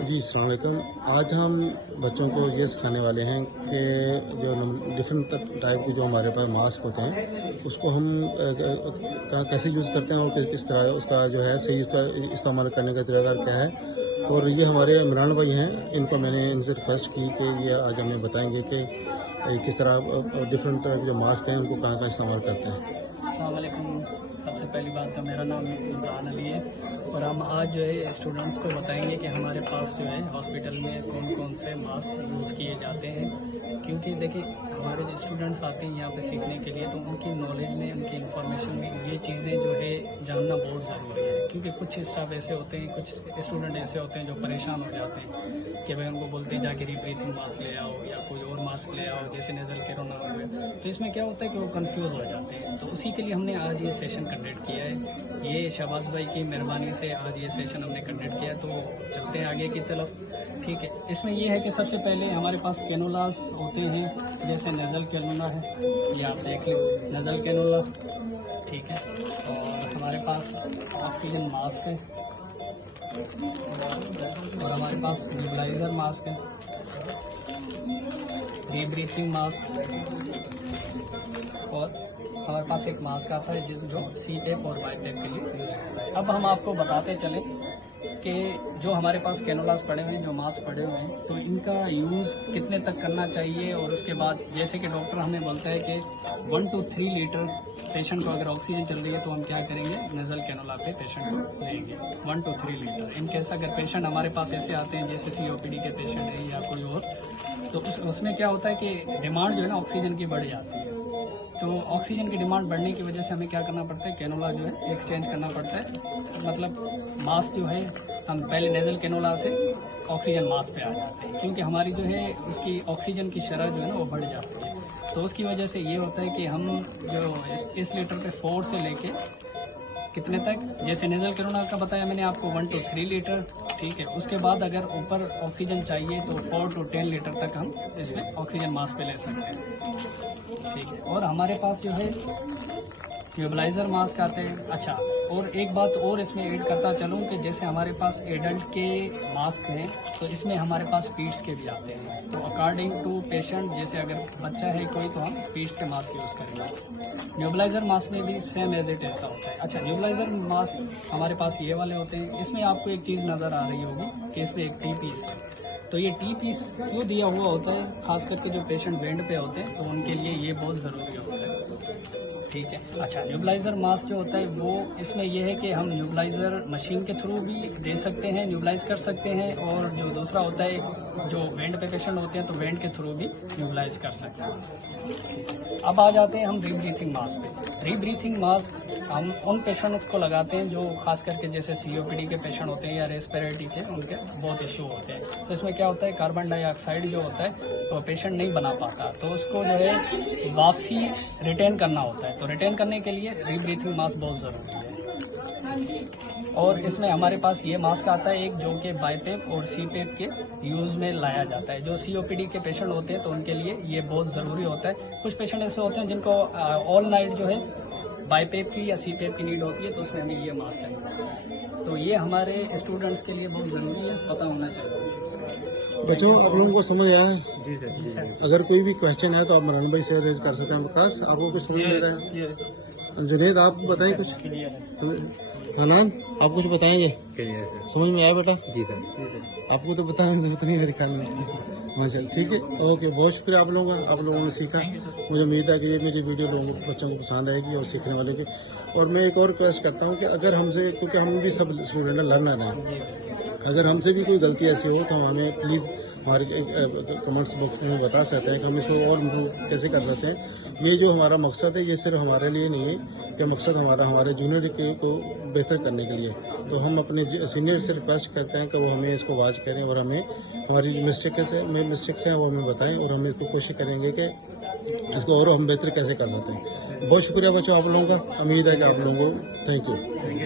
जी, अस्सलाम वालेकुम। आज हम बच्चों को ये सिखाने वाले हैं कि जो डिफरेंट टाइप के जो हमारे पास मास्क होते हैं उसको हम कैसे यूज़ करते हैं और किस तरह उसका जो है सही उसका इस्तेमाल करने का तरीका क्या है। और ये हमारे इमरान भाई हैं, इनको मैंने इनसे रिक्वेस्ट की कि ये आज हमें बताएंगे कि किस तरह डिफरेंट तरह के जो मास्क हैं उनको कहाँ इस्तेमाल करते हैं। अस्सलाम वालेकुम। सबसे पहली बात तो मेरा नाम इमरान अली है और हम आज जो है स्टूडेंट्स को बताएंगे कि हमारे पास जो है हॉस्पिटल में कौन कौन से मास्क यूज़ किए जाते हैं। क्योंकि देखिए हमारे जो स्टूडेंट्स आते हैं यहाँ पे सीखने के लिए, तो उनकी नॉलेज में, उनकी इन्फॉर्मेशन में ये चीज़ें जो है जानना बहुत ज़रूरी है। क्योंकि कुछ स्टाफ ऐसे होते हैं, कुछ स्टूडेंट ऐसे होते हैं जो परेशान हो जाते हैं कि भाई उनको बोलते हैं जाके रीब्रीथिंग मास्क ले आओ या कोई और मास्क ले आओ, जैसे नेजल कोरोना हो गया। तो इसमें क्या होता है कि वो कंफ्यूज हो जाते हैं। तो उसी के लिए हमने आज ये सेशन कंडक्ट किया है। ये शहबाज भाई की मेहरबानी से आज ये सेशन हमने कंडक्ट किया। तो चलते हैं आगे की तरफ। ठीक है, इसमें ये है कि सबसे पहले हमारे पास कैनुलास होते हैं, जैसे नेजल कैनुला है, ये आप देख लें नेजल कैनुला। ठीक है, और हमारे पास ऑक्सीजन मास्क है और हमारे पास नेबुलाइजर मास्क है, रीब्रीथिंग मास्क, और हमारे पास एक मास्क आता है जो CPAP और YPAP के लिए यूज होता है। अब हम आपको बताते चले कि जो हमारे पास कैनुलास पड़े हुए हैं, जो मास्क पड़े हुए हैं, तो इनका यूज़ कितने तक करना चाहिए। और उसके बाद जैसे कि डॉक्टर हमें बोलता है कि 1 to 3 लीटर पेशेंट को अगर ऑक्सीजन चल रही है तो हम क्या करेंगे, नेजल कैनुला पे पेशेंट को लेंगे 1 to 3 लीटर। इन केस अगर पेशेंट हमारे पास ऐसे आते हैं जैसे COPD के पेशेंट हैं या कोई और, तो उसमें क्या होता है कि डिमांड जो है ना ऑक्सीजन की बढ़ जाती है। तो ऑक्सीजन की डिमांड बढ़ने की वजह से हमें क्या करना पड़ता है, कैनुला जो है एक्सचेंज करना पड़ता है। मतलब मास्क जो है हम पहले नेजल कैनुला से ऑक्सीजन मास्क पे आ जाते हैं, क्योंकि हमारी जो है उसकी ऑक्सीजन की शरह जो है ना वो बढ़ जाती है। तो उसकी वजह से ये होता है कि हम जो इस लीटर पे 4 से लेके कितने तक, जैसे नेजल कैनुला का बताया मैंने आपको 1 to 3 लीटर। ठीक है, उसके बाद अगर ऊपर ऑक्सीजन चाहिए तो 4 to 10 लीटर तक हम इसमें ऑक्सीजन मास्क पे ले सकते हैं। ठीक है, और हमारे पास जो है नेबुलाइजर मास्क आते हैं। अच्छा, और एक बात और इसमें ऐड करता चलूँ कि जैसे हमारे पास एडल्ट के मास्क हैं तो इसमें हमारे पास पीड्स के भी आते हैं। तो अकॉर्डिंग टू पेशेंट, जैसे अगर बच्चा है कोई तो हम पीड्स के मास्क यूज़ करेंगे। नेबुलाइजर मास्क में भी सेम एज इट ऐसा होता है। अच्छा, नेबुलाइजर मास्क हमारे पास ये वाले होते हैं। इसमें आपको एक चीज़ नज़र आ रही होगी कि इसमें एक टी पीस है। तो ये टी पीस क्यों दिया हुआ होता है, खास करके जो पेशेंट वेंट पे होते हैं तो उनके लिए ये बहुत ज़रूरी होता है। ठीक है, अच्छा, न्यूबलाइजर मास्क जो होता है वो इसमें यह है कि हम न्यूबलाइजर मशीन के थ्रू भी दे सकते हैं, न्यूबलाइज कर सकते हैं। और जो दूसरा होता है जो वेंट पे पेशेंट होते हैं तो वेंट के थ्रू भी न्यूबलाइज कर सकते हैं। अब आ जाते हैं हम रीब्रीथिंग मास्क पे। रीब्रीथिंग मास्क हम उन पेशेंट्स को लगाते हैं जो खास करके जैसे COPD के पेशेंट होते हैं या रेस्पिरेटरी के, उनके बहुत इश्यू होते हैं। तो इसमें क्या होता है, कार्बन डाइऑक्साइड जो होता है तो पेशेंट नहीं बना पाता, तो उसको जो है वापसी रिटेन करना होता है। तो रिटेन करने के लिए रीब्रीथिंग मास्क बहुत ज़रूरी है। और इसमें हमारे पास ये मास्क आता है एक, जो कि बाईपेप और CPAP के यूज़ में लाया जाता है। जो COPD के पेशेंट होते हैं तो उनके लिए ये बहुत ज़रूरी होता है। कुछ पेशेंट ऐसे होते हैं जिनको ऑल नाइट जो है बाईपेप की या CPAP की नीड होती है, तो उसमें हमें ये मास्क चाहिए। तो ये हमारे स्टूडेंट्स के लिए बहुत ज़रूरी है, पता होना चाहिए। बच्चों, आप लोगों को समझ आया? जी सर। अगर कोई भी क्वेश्चन है तो आप इमरान भाई से रेज कर सकते हैं। विकास, आपको कुछ समझ में रहा है? जुनेद, आप बताएं कुछ। हनान, आप कुछ बताएंगे? समझ में आया बेटा? जी सर। आपको तो बताने की जरूरत नहीं मेरे ख्याल में। माशा, ठीक है, ओके, बहुत शुक्रिया आप लोगों का, आप लोगों ने सीखा। मुझे उम्मीद है कि ये मेरी वीडियो लोगों बच्चों को पसंद आएगी और सीखने वाले की। और मैं एक और रिक्वेस्ट करता हूँ कि अगर हमसे, क्योंकि हम भी सब स्टूडेंट लर्नर हैं, अगर हमसे भी कोई गलती ऐसी हो तो हमें प्लीज़ हमारे कमेंट्स बॉक्स में बता सकते हैं कि हम इसको और इम्प्रूव कैसे कर सकते हैं। ये जो हमारा मकसद है ये सिर्फ हमारे लिए नहीं है, कि मकसद हमारे जूनियर को बेहतर करने के लिए। तो हम अपने सीनियर से रिक्वेस्ट करते हैं कि वो हमें इसको वाच करें और हमें हमारी जो मिस्टेक्स हैं वो हमें बताएं, और हम इसको कोशिश करेंगे कि इसको और हम बेहतर कैसे कर सकते हैं। बहुत शुक्रिया बच्चों आप लोगों का, उम्मीद है कि आप लोगों को थैंक यू।